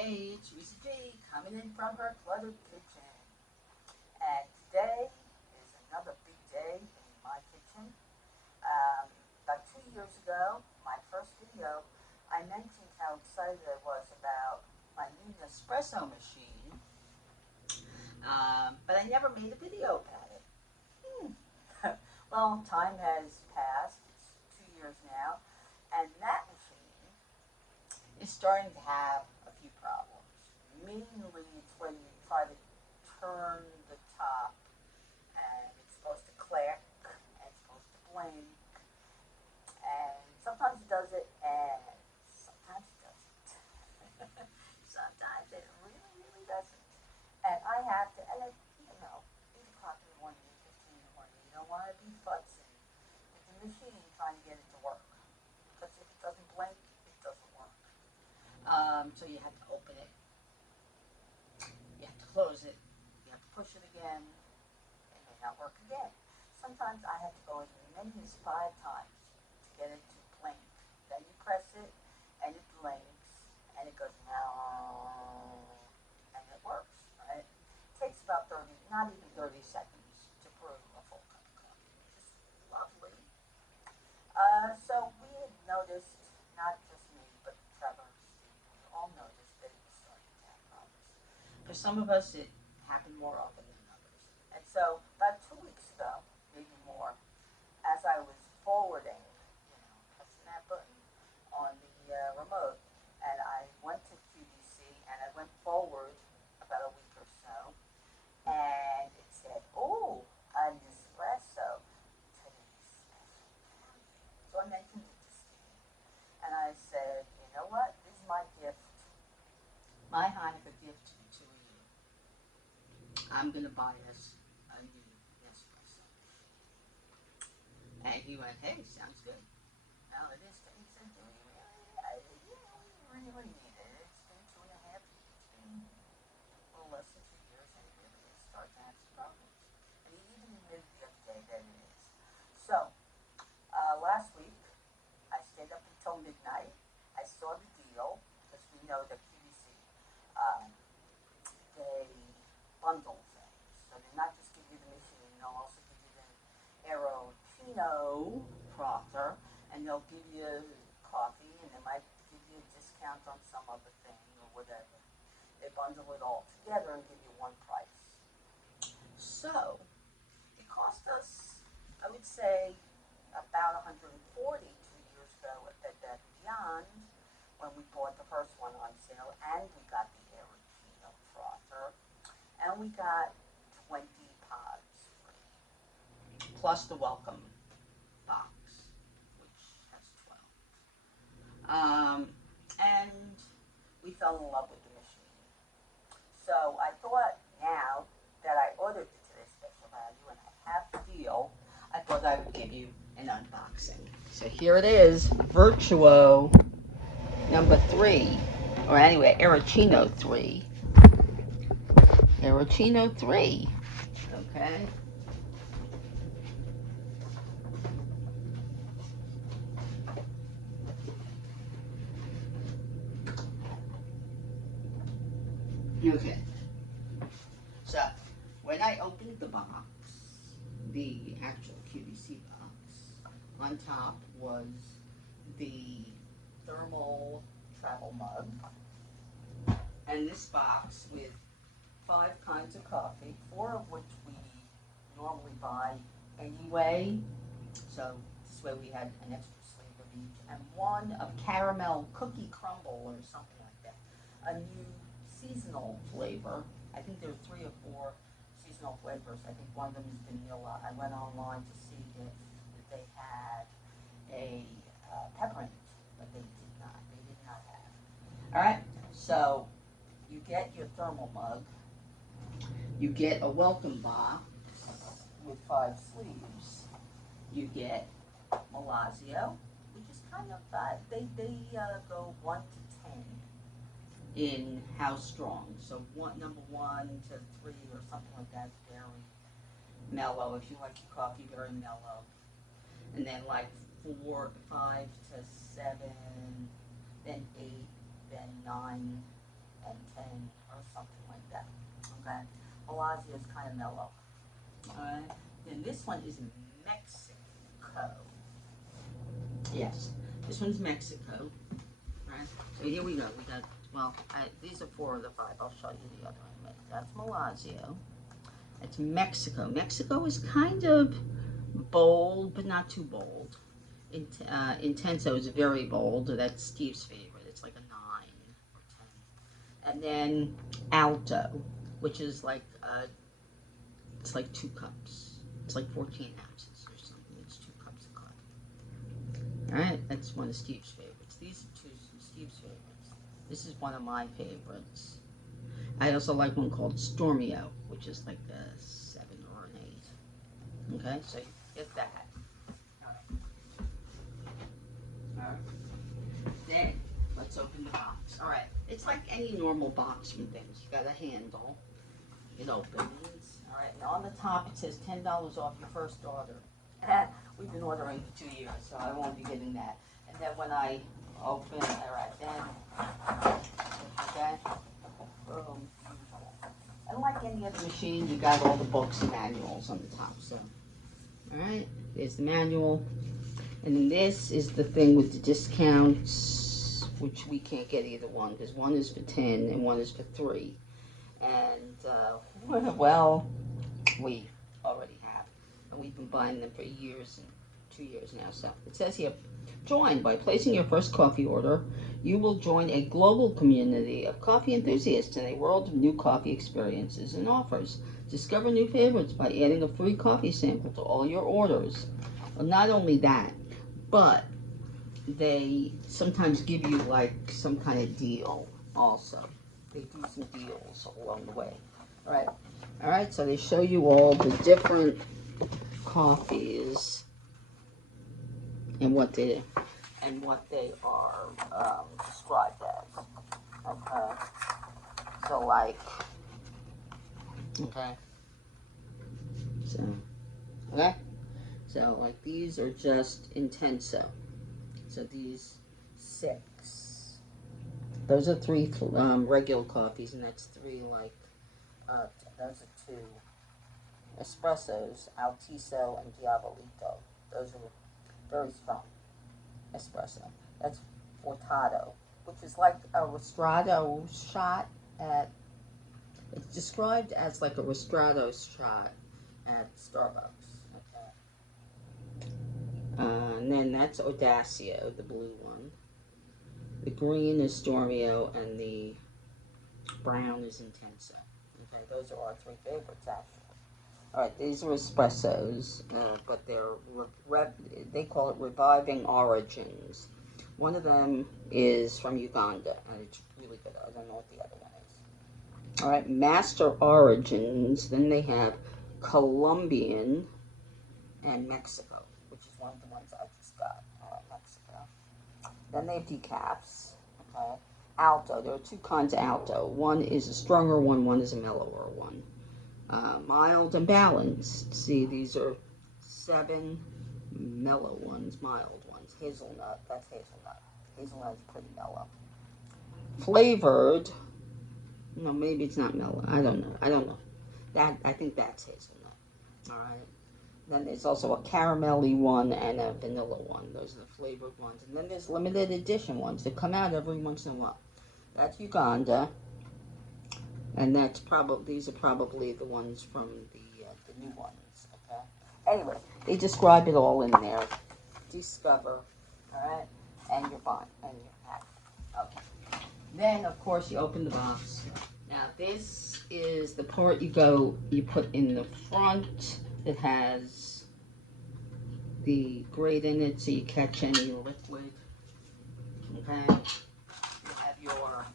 Hey, it's Teresa G coming in from her cluttered kitchen. And today is another big day in my kitchen. About 2 years ago, my first video, I mentioned how excited I was about my new Nespresso machine, but I never made a video about it. Well, time has passed. It's 2 years now, and that machine is starting to have a few problems. Mainly, it's when you try to turn the top, and it's supposed to click, and it's supposed to blink, and sometimes it does it, and sometimes it doesn't. Sometimes it really, really doesn't. And I have to, and it, 8 o'clock in the morning, 8:15 in the morning, you don't want to be futzing with the machine trying to get it to work. Because if it doesn't blink, it doesn't work. So you have to open it, you have to close it, you have to push it again, it may not work again. Sometimes I have to go as many as 5 times to get it to blink. Then you press it, and it blinks, and it goes now, and it works, right? It takes about 30, not even 30 seconds to brew a full cup of coffee, which is lovely. So we had noticed, not just me, but Trevor, Steve, we all noticed that it was starting to have problems. For some of us, it happened more often than others. And so about 2 weeks ago, maybe more, as I was forwarding, pressing that button on the remote, and I went to QVC and I went forward about a week or so, and it said, "Oh, a Nespresso, today's special value." So I mentioned it to Steve, and I said, "You know what? This is my gift, my Hanukkah gift to the two of you. I'm gonna buy us a new Nespresso machine." And he went, "Hey, sounds good." Now it is. He said, "Do we really? We really need it. It's been 2.5 years. It's been a little less than 2 years, and it really is starting to have some problems." And he even admitted the other day that it is. So last week, I stayed up until midnight. I saw the deal because we know that QVC, um, they bundle things. So they not just give you the machine, they'll also give you the aeroccino frother, and they'll give you coffee, and they might give you a discount on some other thing or whatever. They bundle it all together and give you one price. So it cost us, I would say, about 140 2 years ago at Bed Bath & Beyond when we bought the first one on sale, and we got the aeroccino frother, and we got 20 pods free, plus the welcome box, which has 12. And we fell in love with the machine. So I thought, now that I ordered it today's special value and I have the deal, I thought I would give you an unboxing. So here it is, Vertuo number 3, or anyway, aeroccino 3. Aeroccino 3, okay? Okay. So, when I opened the box, the actual QVC box, on top was the thermal travel mug, and this box with 5 kinds of coffee, 4 of which we normally buy anyway. So this way we had an extra sleeve of each, and one of caramel cookie crumble or something like that. A new seasonal flavor. I think there are 3 or 4 seasonal flavors. I think one of them is vanilla. I went online to see if they had a peppermint, but they did not. They did not have. All right. So you get your thermal mug. You get a welcome box with 5 sleeves. You get Malazio, which is kind of they go 1 to 10 in how strong. So number 1 to 3 or something like that is very mellow. If you like your coffee very mellow, and then like 4, 5 to 7, then 8, then 9, and 10 or something like that. Okay, Malazio is kind of mellow. All right, then this one is Mexico. Yes, this one's Mexico. Right. So here we go. We got, well, these are 4 of the 5. I'll show you the other one. That's Malazio. It's Mexico. Mexico is kind of bold, but not too bold. Intenso is very bold. That's Steve's favorite. It's like a 9 or 10. And then Alto, which is like it's like 2 cups. It's like 14 ounces or something. It's 2 cups of coffee. All right, that's one of Steve's favorites. These are 2 Steve's favorites. This is one of my favorites. I also like one called Stormio, which is like a 7 or an 8. Okay, so you get that. Alright. Then, let's open the box. Alright, it's like any normal box from things. You got a handle. It opens. Alright, and on the top it says $10 off your first order. We've been ordering for 2 years, so I won't be getting that. And then when I open, alright, then, okay, boom. And like any other machine, you got all the books and manuals on the top, so. Alright, there's the manual. And then this is the thing with the discounts, which we can't get either one, because one is for 10 and one is for 3. And, well, we already have. And we've been buying them for years and 2 years now. So it says here, join by placing your first coffee order. You will join a global community of coffee enthusiasts in a world of new coffee experiences and offers. Discover new favorites by adding a free coffee sample to all your orders. Well, not only that, but they sometimes give you like some kind of deal also. They do some deals along the way. Alright, so they show you all the different coffees and what they are described as. Okay. So like, okay. So like these are just Intenso. So these 6. Those are 3 regular coffees, and that's 3 like, those are 2 espressos, Altiso and Diabolito. Those are very strong espresso. That's Fortato, which is like a Ristretto shot at, it's described as like a Ristretto shot at Starbucks. Okay. And then that's Audacio, the blue one. The green is Stormio, and the brown is Intenso. Okay, those are our 3 favorites, actually. Alright, these are espressos, but they call it Reviving Origins. One of them is from Uganda, and it's really good. I don't know what the other one is. Alright, Master Origins. Then they have Colombian and Mexico, which is one of the ones I just got. Alright, Mexico. Then they have decafs. Okay. Alto. There are 2 kinds of Alto. One is a stronger one, one is a mellower one. Mild and balanced. See, these are 7 mellow ones, mild ones. Hazelnut, that's hazelnut. Hazelnut is pretty mellow. Flavored, no, maybe it's not mellow. I don't know. I think that's hazelnut. Alright. Then there's also a caramelly one and a vanilla one. Those are the flavored ones. And then there's limited edition ones that come out every once in a while. That's Uganda. And that's these are probably the ones from the new ones, okay? Anyway, they describe it all in there. Discover, alright? And you're fine, and you're happy. Okay. Then, of course, you open the box. Now, this is the part you put in the front. It has the grate in it so you catch any liquid, okay? You have your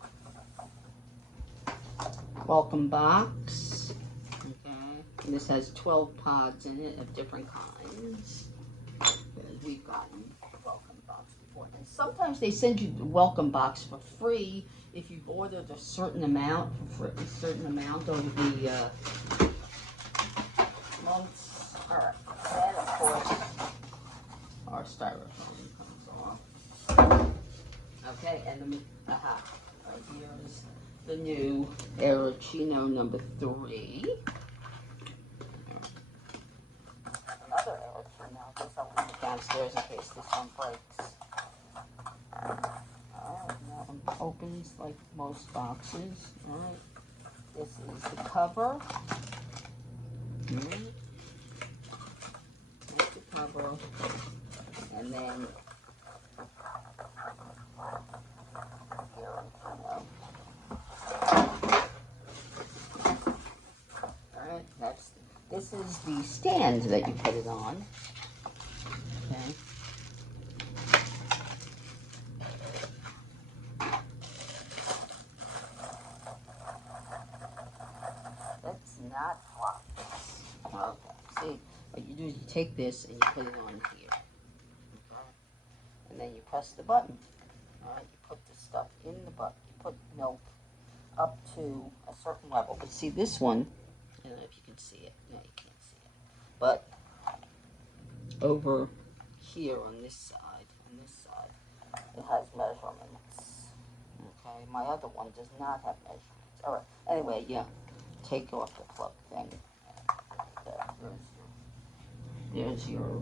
welcome box, okay, and this has 12 pods in it of different kinds. We've gotten a welcome box before, and sometimes they send you the welcome box for free if you've ordered a certain amount over the months. All right, then of course our styrofoam comes off. Okay, and then right, here's the new aeroccino number 3. Another aeroccino. I guess I'll leave it downstairs in case this one breaks. Alright, that one opens like most boxes. Alright, this is the cover. Alright, that's the cover. And then alright, this is the stand that you put it on. Okay. Let's not flop this. Okay. See, what you do is you take this and you put it on here. Okay. And then you press the button. Alright, you put the stuff in the button. You put milk up to a certain level. But see this one, I don't know if you can see it. No, you can't see it. But over here on this side, it has measurements. Okay, my other one does not have measurements. Alright, anyway, yeah, take off the plug thing. There's your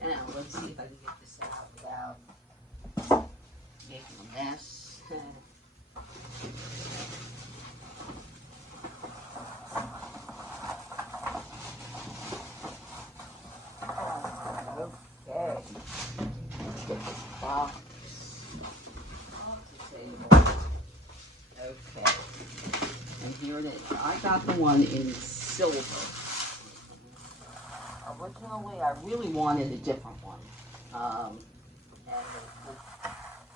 now, let's see if I can get this out without making a mess. Okay. Let's get this box. Okay. And here it is. I got the one in silver. Originally, I really wanted a different one.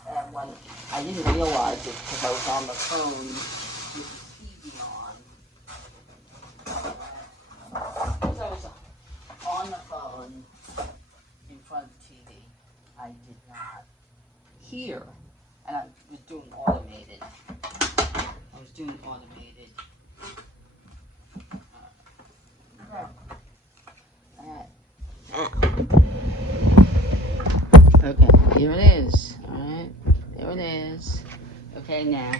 And when I didn't realize it because I was on the phone with the TV on. Because I was on the phone in front of the TV, I did not hear. And I was doing automated. Okay, here it is. Alright, there it is. Okay, now,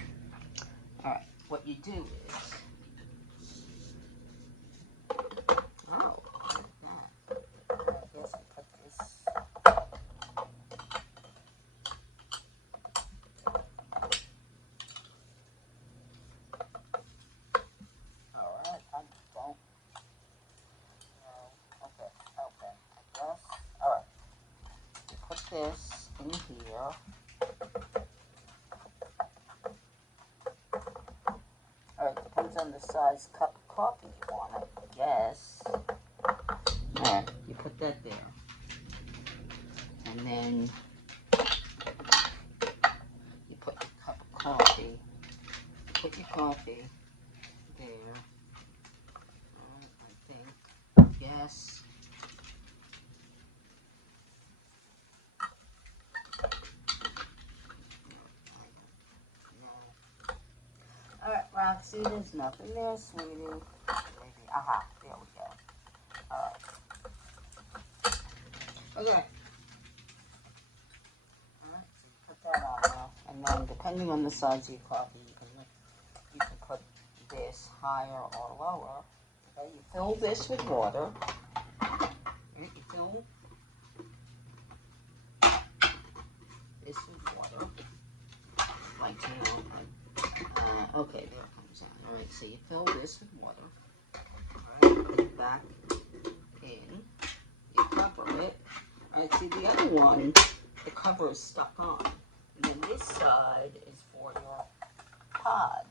alright, what you do is, oh, like that. I guess I put this. Alright, I don't know. Okay, I guess. Alright, you put this in here. Alright, depends on the size cup of coffee you want, I guess. Alright, you put that there. And then you put your cup of coffee. Put your coffee there. Alright, I think. Yes. Alright, Roxy, there's nothing there, sweetie. Maybe. Aha, there we go. Alright. Okay. Alright, so you put that on there. And then, depending on the size of your coffee, you can put this higher or lower. Okay, you fill this with water. Right, you fill this with water. Like, you know, okay, there it comes out. Alright, so you fill this with water. Alright, put it back in. You cover it. Alright, see the other one, the cover is stuck on. And then this side is for your pods.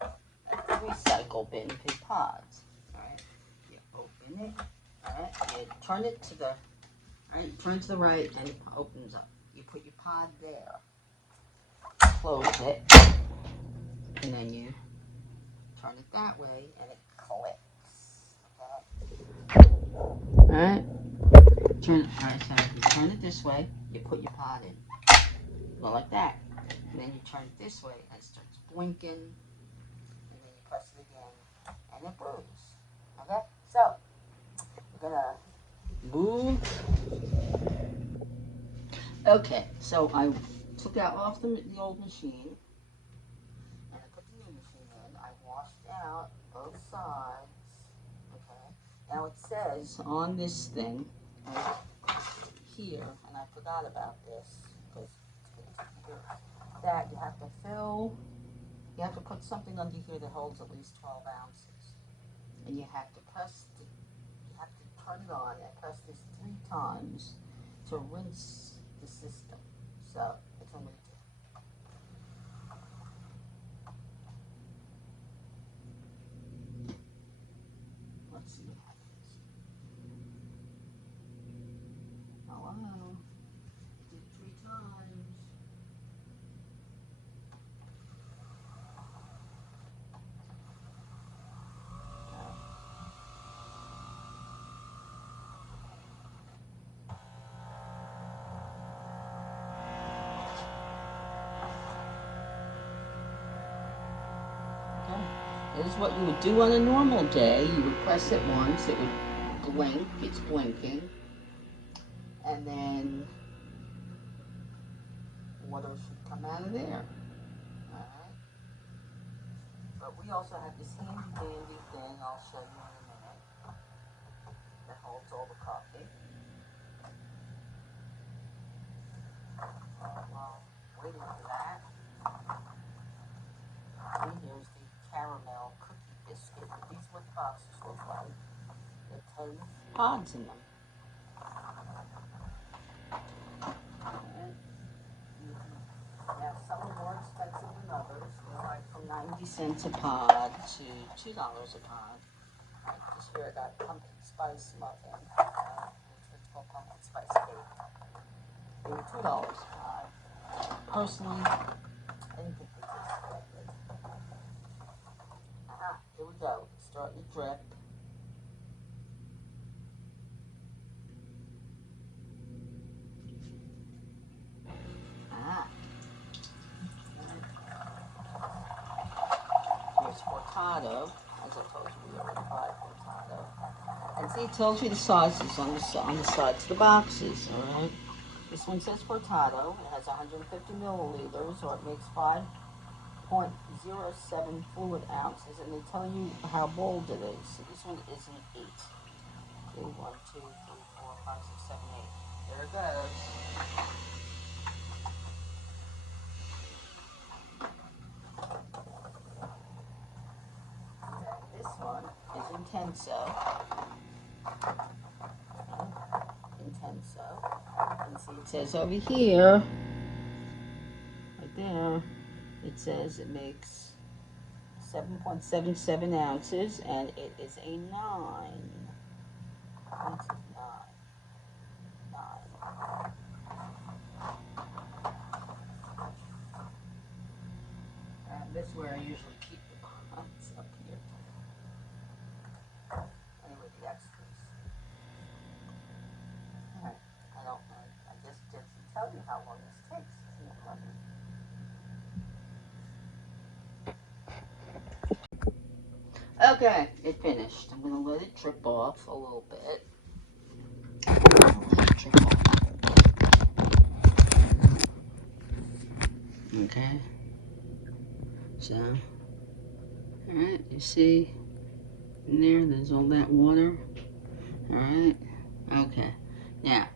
Like the recycle bin for pods. Alright, you open it. Alright, you turn it to the, alright, you turn to the right and it opens up. You put your pod there. Close it. And then you turn it that way, and it clicks. Okay. Alright. Alright, so you turn it this way, you put your pod in. Go like that. And then you turn it this way, and it starts blinking. And then you press it again, and it brews. Okay? So, we're gonna move. Okay, so I took out off the old machine, and I put the new machine in. I washed out both sides. Okay, now it says on this thing right here, and I forgot about this because that you have to fill. You have to put something under here that holds at least 12 ounces, and you have to you have to turn it on and press this 3 times to rinse the system. So it's only do. Let's see what happens. Hello. Did it 3 times. Okay. This is what you would do on a normal day. You would press it once, it would blink, it's blinking, and then water should come out of there. Alright. But we also have this handy dandy thing I'll show you in a minute that holds all the coffee. While waiting for that, and here's the caramel cookie biscuit. These are what the boxes look like. There are 10 pods in them. Now, some are more expensive than others. They're like from 90 cents a pod to $2 a pod. Like this here, I got pumpkin spice muffin, which is called pumpkin spice cake. They were $2 a pod. Personally, I didn't think they tasted that good. Here we go. It's starting to drip. Here's Cortado. As I told you, we already buy Cortado. And see, it tells you the sizes on the sides of the boxes, alright? This one says Cortado. It has 150 milliliters, or it makes 5.07 fluid ounces, and they tell you how bold it is. So this one is an 8. 2, 1, 2, 3, 4, 5, 6, 7, 8. There it goes. This one is Intenso. And see, it says over here, right there, it says it makes 7.77 ounces, and it is a 9. Ounce is 9. And this is where I usually keep the pods up here. Anyway, the extras. Alright, I guess it doesn't tell you how long this takes. Isn't it lovely? Okay, it finished. I'm going to let it drip off a little bit. Okay. So, alright, you see in there's all that water. Alright. Okay. Now,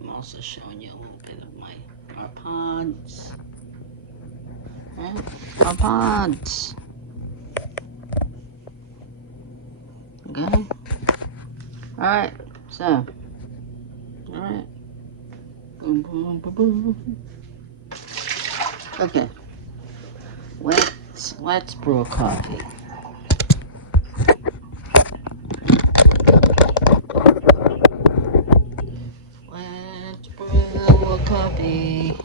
I'm also showing you a little bit of our pods. Alright, our pods. Okay. Alright, so. Alright. Boom, boom, boom, boom. Okay. Let's brew a coffee. Let's brew a coffee.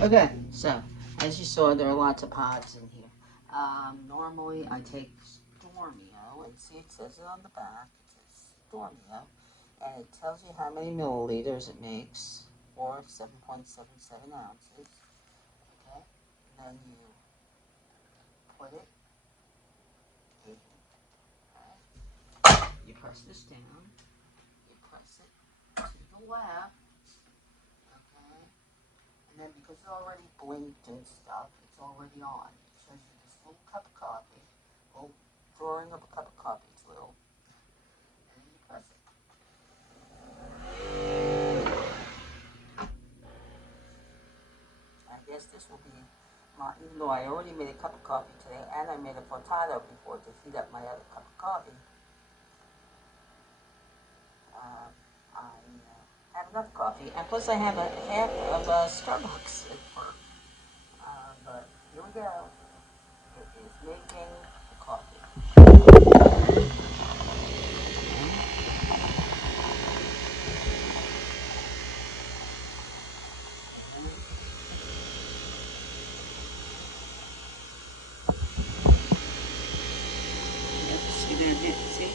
Okay, so as you saw, there are lots of pods in here. Normally, I take Stormio, and see, it says it on the back. It says Stormio, and it tells you how many milliliters it makes, or 7.77 ounces. Okay, then you put it press this down. You press it to the left. Okay. And then because it's already blinked and stuff, it's already on. It shows you this little cup of coffee. Little drawing of a cup of coffee. It's little. And then you press it. I guess this will be my, even though I already made a cup of coffee today, and I made a portado before to heat up my other cup of coffee. I have enough coffee, and plus I have a half of a Starbucks at work. But here we go. It is making the coffee. Oops, you did it, see?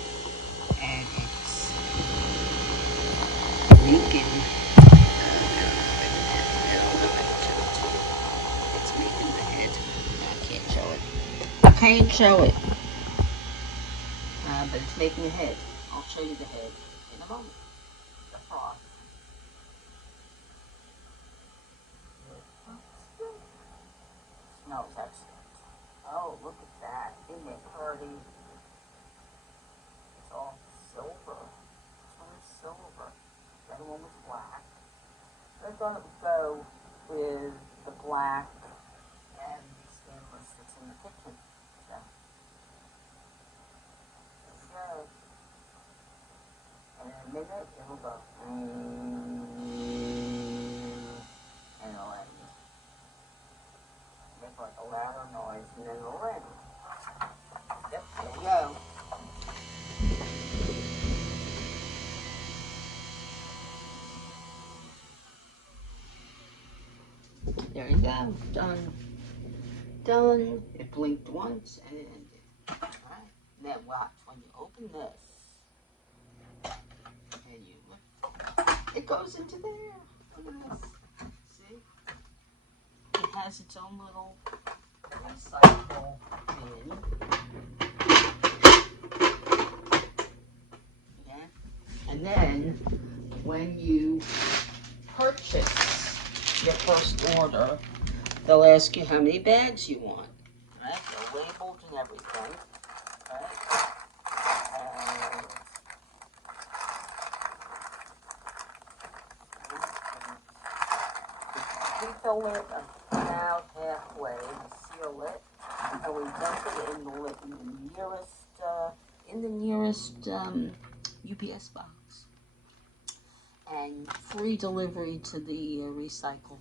And it's making. It's making the head. I can't show it. I can't show it. But it's making a head. I'll show you the head in a moment. The froth. Smells excellent. Oh, look at that. Isn't it pretty? It's all silver. This one is silver. The other one was black. I thought it would go with the black and the stainless that's in the kitchen. So, there we go. And in a minute, it will go. And it'll end. Make like a louder noise, and then it'll ring. Yep, there we go. There you go. Done. Done. It blinked once and it ended. Alright. Then watch when you open this and you look, it goes into there. Look at this. See? It has its own little recycle bin. Yeah. And then when you purchase your first order, they'll ask you how many bags you want. Right? They're labeled and everything. Right? And we fill it about halfway. We seal it, and we dump it in the nearest UPS box. And free delivery to the recycle.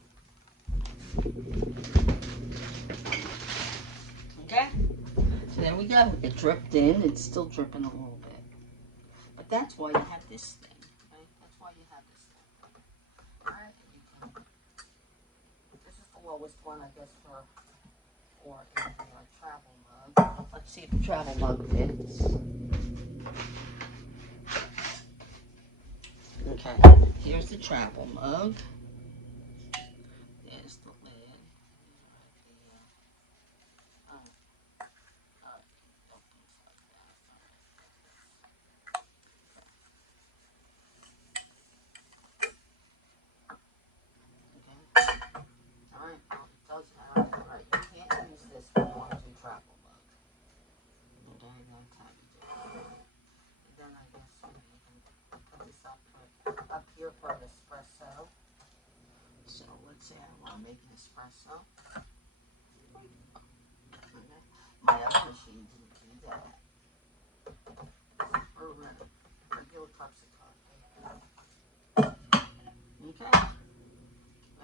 Okay? So there we go. It dripped in. It's still dripping a little bit. But that's why you have this thing. Right? That's why you have this thing. Alright, this is the lowest one, I guess, for a travel mug. Let's see if the travel mug fits. Okay, here's the travel mug. There's the lid. Alright, well, it does have, alright, you can't use this if you want to do travel mug. Okay, that's how you do it. And then I guess you can put this up here for an espresso. So let's say I want to make an espresso. Okay. My other machine didn't do that. Or regular cups of coffee. Okay.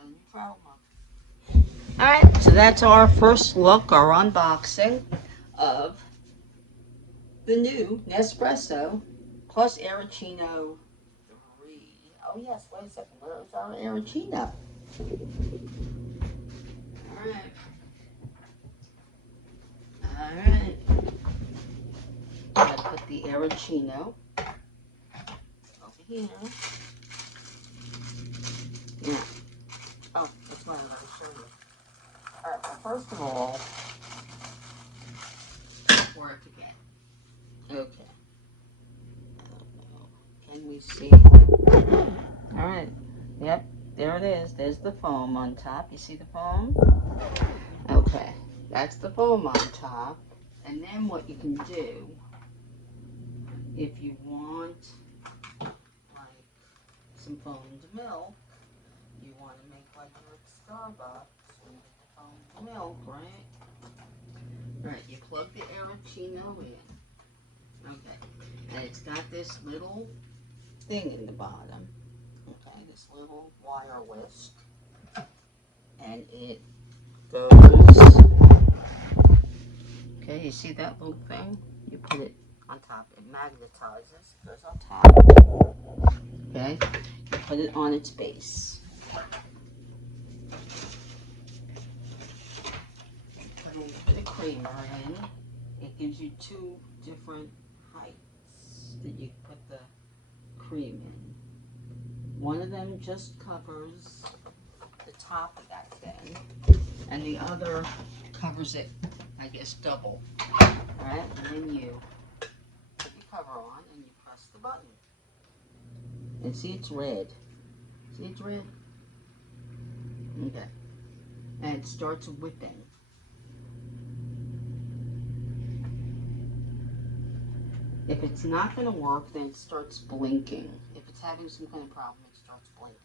And you travel mug. Alright, so that's our first look, our unboxing of the new Nespresso plus aeroccino 3. Oh yes, wait a second, where's our aeroccino? Alright. Alright. I'm going to put the aeroccino over here. Now, oh, that's what I want to show you. Alright, well, first of all, where to get. Okay. see. Alright, yep, there it is. There's the foam on top. You see the foam? Okay, that's the foam on top. And then what you can do, if you want like some foamed milk, you want to make like you're at Starbucks and get the foamed milk, right? Right, you plug the aeroccino in. Okay, and it's got this little thing in the bottom. Okay, this little wire whisk. And it goes, okay, you see that little thing? You put it on top. It magnetizes, goes on top. Okay, you put it on its base. Put a little bit of creamer in. It gives you two different heights that you put the cream in. One of them just covers the top of that thing, and the other covers it, I guess, double. Alright, and then you put your cover on and you press the button. And see, it's red. See, it's red? Okay. And it starts whipping. If it's not going to work, then it starts blinking. If it's having some kind of problem, it starts blinking.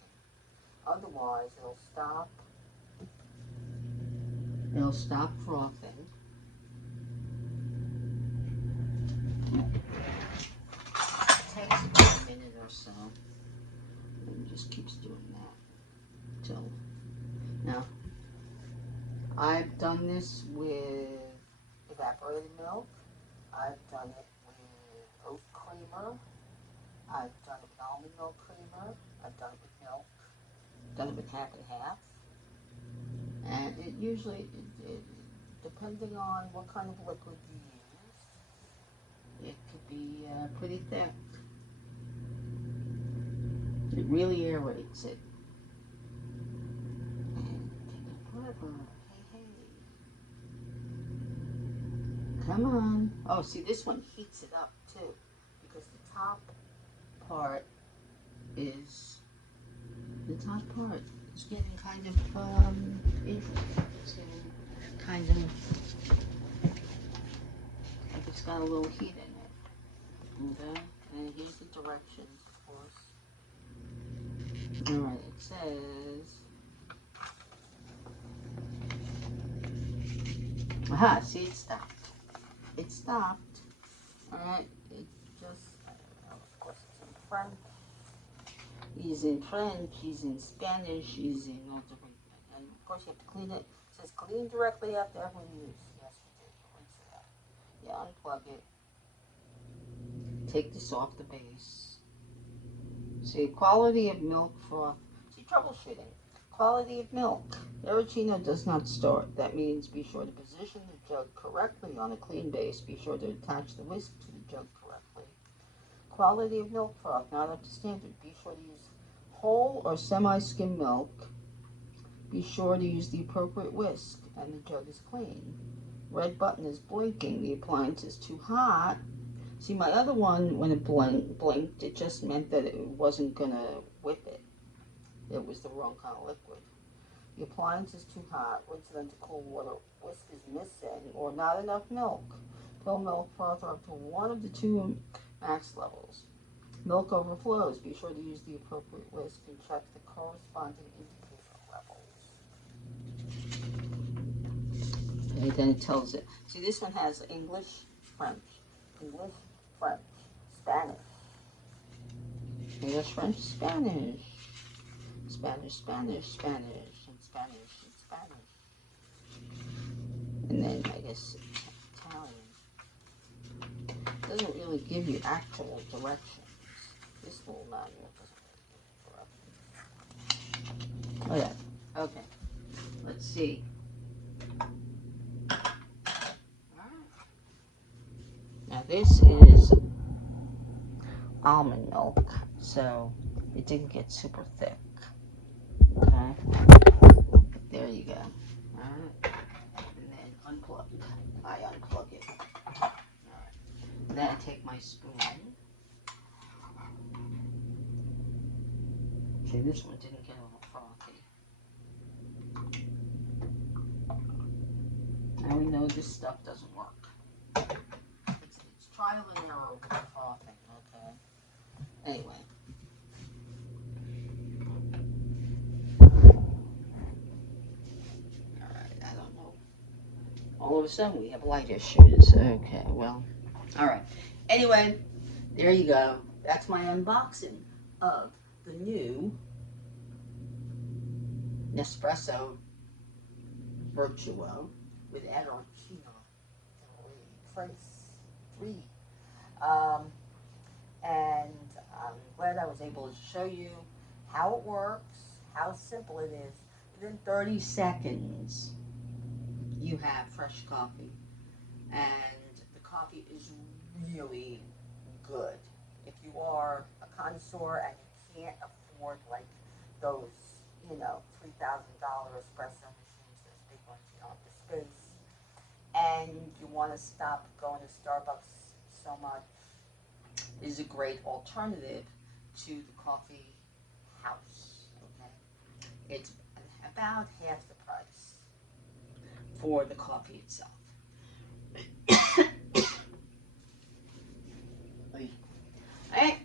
Otherwise, it'll stop. It'll stop frothing. It takes about a minute or so. And it just keeps doing that. Till now, I've done this with evaporated milk. I've done it with oat creamer. I've done it with almond milk creamer. I've done it with milk. I've done it with half and half. And it usually, depending on what kind of liquid you use, it could be pretty thick. It really aerates it. And take a forever. Hey, hey. Come on. Oh, see, this one heats it up too, because the top part is getting kind of like it's got a little heat in it. Okay, and here's the directions, of course. All right, it says. Aha, see, it stopped. It stopped. Alright, it just, of course it's in French. He's in French, he's in Spanish, he's in all different, and of course you have to clean it. It says clean directly after every use. Yes, you do. You rinse it out. You unplug it. Take this off the base. See, quality of milk froth. See, troubleshooting. Quality of milk. Aeroccino does not start. That means be sure to position the jug correctly on a clean base. Be sure to attach the whisk to the jug correctly. Quality of milk froth, not up to standard. Be sure to use whole or semi-skim milk. Be sure to use the appropriate whisk, and the jug is clean. Red button is blinking. The appliance is too hot. See, my other one, when it blinked, it just meant that it wasn't going to whip it. It was the wrong kind of liquid. The appliance is too hot. Rinse it into cool water. Whisk is missing or not enough milk. Fill milk froth up to one of the two max levels. Milk overflows. Be sure to use the appropriate whisk and check the corresponding indicator levels. Okay, then it tells it. See, this one has English, French. English, French, Spanish. English, French, Spanish. Spanish, Spanish, Spanish, and Spanish, and Spanish. And then, I guess, Italian. It doesn't really give you actual directions. This little manual doesn't really give directions. Oh, yeah. Okay. Let's see. Now, this is almond milk, so it didn't get super thick. Okay, there you go. Alright, and then unplug. I unplug it. Alright, then I take my spoon Okay, this one didn't get all frothy. Now we know this stuff doesn't work. It's trial and error with the frothing, okay? Anyway. Alright, I don't know. All of a sudden we have light issues. Okay, well. Alright. Anyway, there you go. That's my unboxing of the new Nespresso Vertuo with aeroccino. Price 3. Um, and I'm glad I was able to show you how it works, how simple it is. Within 30 seconds, you have fresh coffee. And the coffee is really good. If you are a connoisseur and you can't afford like those, $3,000 espresso machines, those big ones, you don't have the space, and you want to stop going to Starbucks so much, it is a great alternative to the coffee house. Okay, it's about half the price for the coffee itself. Right?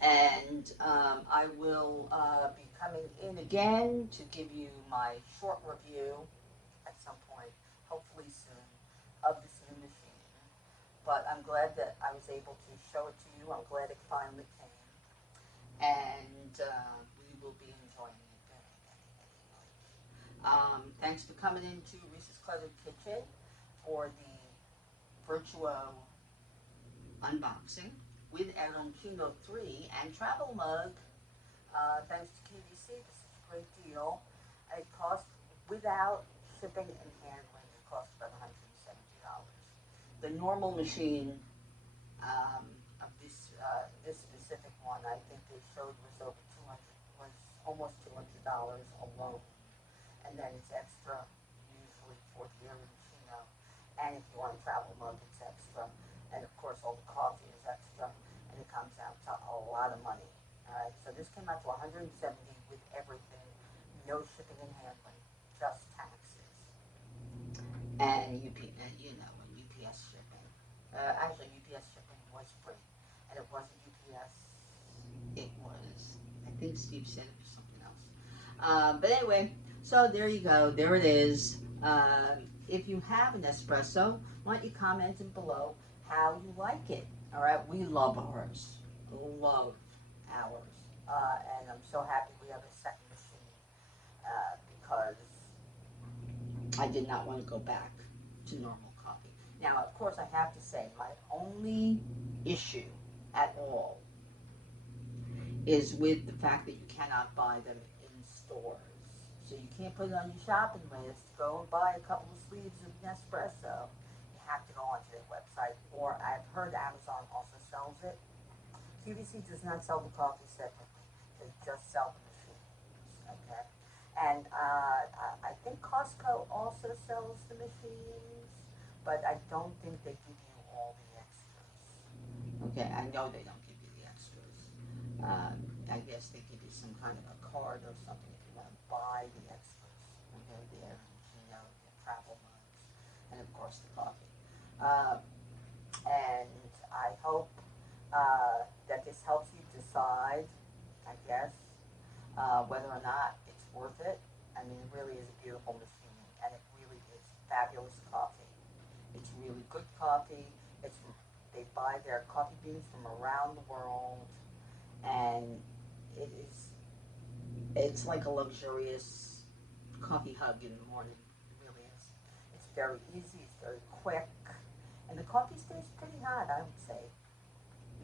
And I will be coming in again to give you my short review at some point, hopefully soon, of this new machine. But I'm glad that I was able to show it to you. I'm glad it finally came. And we will be enjoying it very, very, very much. Thanks for coming into Reese's Cluttered Kitchen for the Vertuo unboxing with aeroccino 3 and travel mug. Thanks to QVC, this is a great deal. It costs, without shipping and handling, it costs about $170. The normal machine of this specific one, I think they showed was over 200, was almost $200 alone, and then it's extra usually for the aeroccino, and if you want a travel mug, it's extra, and of course all the coffee is extra, and it comes out to a lot of money. All right, so this came out to $170 with everything, no shipping and handling, just taxes, and UPS shipping. Actually, UPS shipping was free, and it wasn't UPS. It was, I think Steve said it was something else. But anyway, so there you go. There it is. If you have an espresso, why don't you comment below how you like it? All right, we love ours. Love ours. And I'm so happy we have a second machine because I did not want to go back to normal coffee. Now, of course, I have to say, my only issue at all is with the fact that you cannot buy them in stores. So you can't put it on your shopping list, go and buy a couple of sleeves of Nespresso. You have to go onto their website, or I've heard Amazon also sells it. QVC does not sell the coffee separately. They just sell the machines, okay? And I think Costco also sells the machines, but I don't think they give you all the extras. Okay, I know they don't give you the extras. I guess they give you some kind of a card or something if you want to buy the extras. Okay, the travel mugs, and of course the coffee. And I hope that this helps you decide, I guess, whether or not it's worth it. I mean, it really is a beautiful machine, and it really is fabulous coffee. It's really good coffee. They buy their coffee beans from around the world, and it's like a luxurious coffee hug in the morning. It really is. It's very easy. It's very quick, and the coffee stays pretty hot, I would say.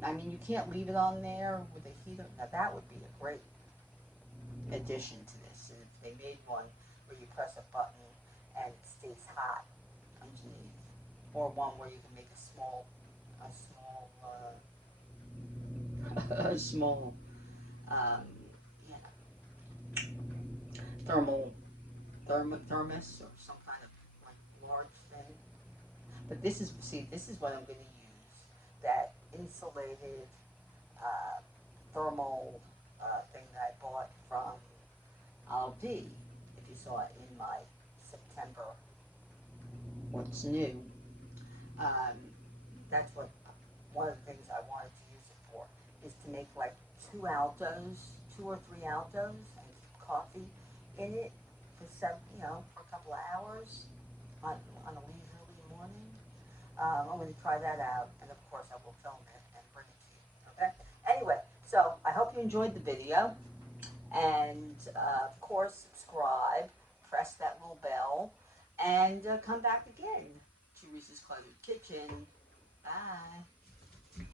I mean, you can't leave it on there with a heater. Now, that would be a great addition to this. If they made one where you press a button and it stays hot underneath, or one where you can make a small, a small, you know, thermos or some kind of like large thing. But this is what I'm going to use. That insulated thermal thing that I bought D, if you saw it in my September What's New. That's what one of the things I wanted to use it for, is to make like 2 or 3 Altos, and keep coffee in it for for a couple of hours on a leisurely morning. I'm going to try that out, and of course I will film it and bring it to you. Okay. Anyway, so I hope you enjoyed the video, and of course subscribe, press that little bell, and come back again to Reese's Cluttered Kitchen. Bye.